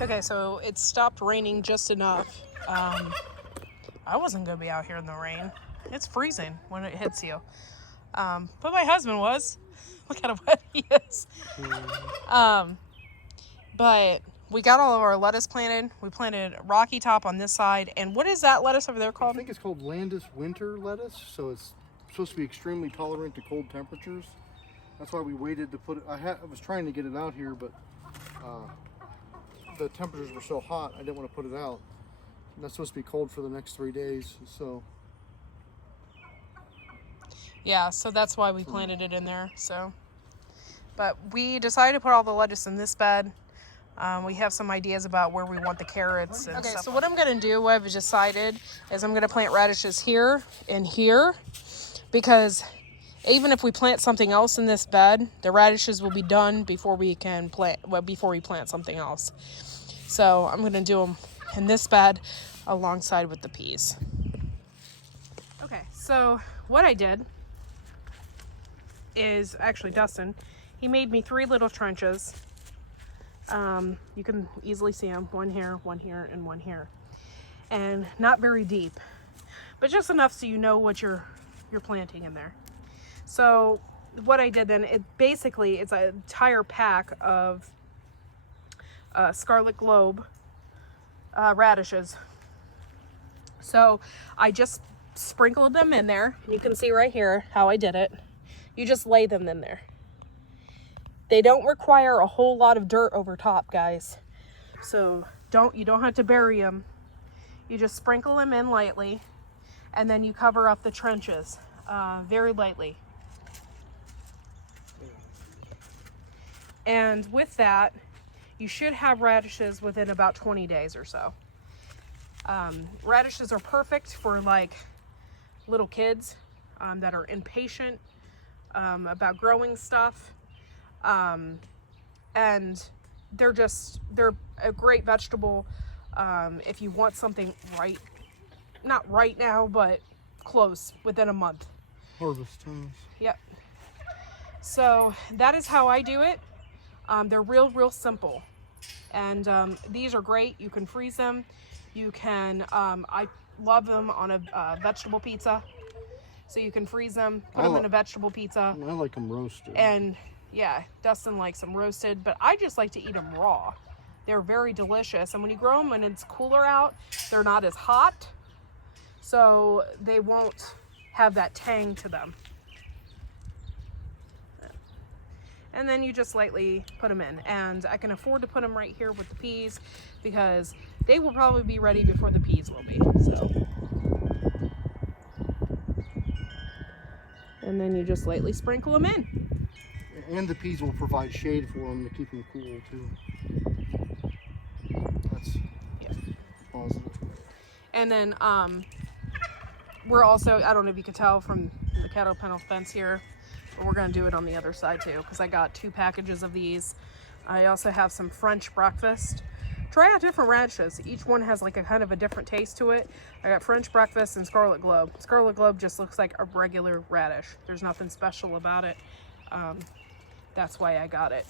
Okay, so it stopped raining just enough. I wasn't gonna be out here in the rain. It's freezing when it hits you. But my husband was. Look how wet he is. But we got all of our lettuce planted. We planted Rocky Top on this side. And what is that lettuce over there I called? think it's called Landis winter lettuce. So it's supposed to be extremely tolerant to cold temperatures. That's why we waited to put it. I was trying to get it out here, but the temperatures were so hot, I didn't want to put it out. And that's supposed to be cold for the next 3 days. So yeah, so that's why we planted it in there. So, but we decided to put all the lettuce in this bed. We have some ideas about where we want the carrots and stuff. So what I'm going to do, what I've decided, is I'm going to plant radishes here and here, because even if we plant something else in this bed, the radishes will be done before we can plant, before we plant something else. So I'm going to do them in this bed alongside with the peas. Okay, so what I did is, actually Dustin, he made me 3 little trenches. You can easily see them, one here, and one here. And not very deep, but just enough so you know what you're planting in there. So what I did then, it's an entire pack of Scarlet Globe radishes. So I just sprinkled them in there. You can see right here how I did it. You just lay them in there. They don't require a whole lot of dirt over top, guys. So you don't have to bury them. You just sprinkle them in lightly, and then you cover up the trenches very lightly. And with that, you should have radishes within about 20 days or so. Radishes are perfect for like little kids that are impatient about growing stuff. And they're a great vegetable if you want something not right now, but close, within a month. harvest times. Yep. So that is how I do it. They're real simple. And these are great. You can freeze them. You can, I love them on a vegetable pizza. So you can freeze them, put them in a vegetable pizza. I like them roasted. And yeah, Dustin likes them roasted, but I just like to eat them raw. They're very delicious. And when you grow them when it's cooler out, they're not as hot. So they won't have that tang to them. And then you just lightly put them in. And I can afford to put them right here with the peas because they will probably be ready before the peas will be. So. And then you just lightly sprinkle them in. And the peas will provide shade for them to keep them cool too. That's positive. And then we're also, I don't know if you could tell from the cattle panel fence here, but we're going to do it on the other side too, because I got 2 packages of these. I also have some French breakfast. Try out different radishes. Each one has like a kind of a different taste to it. I got French breakfast and Scarlet Globe. Scarlet Globe just looks like a regular radish. There's nothing special about it. That's why I got it.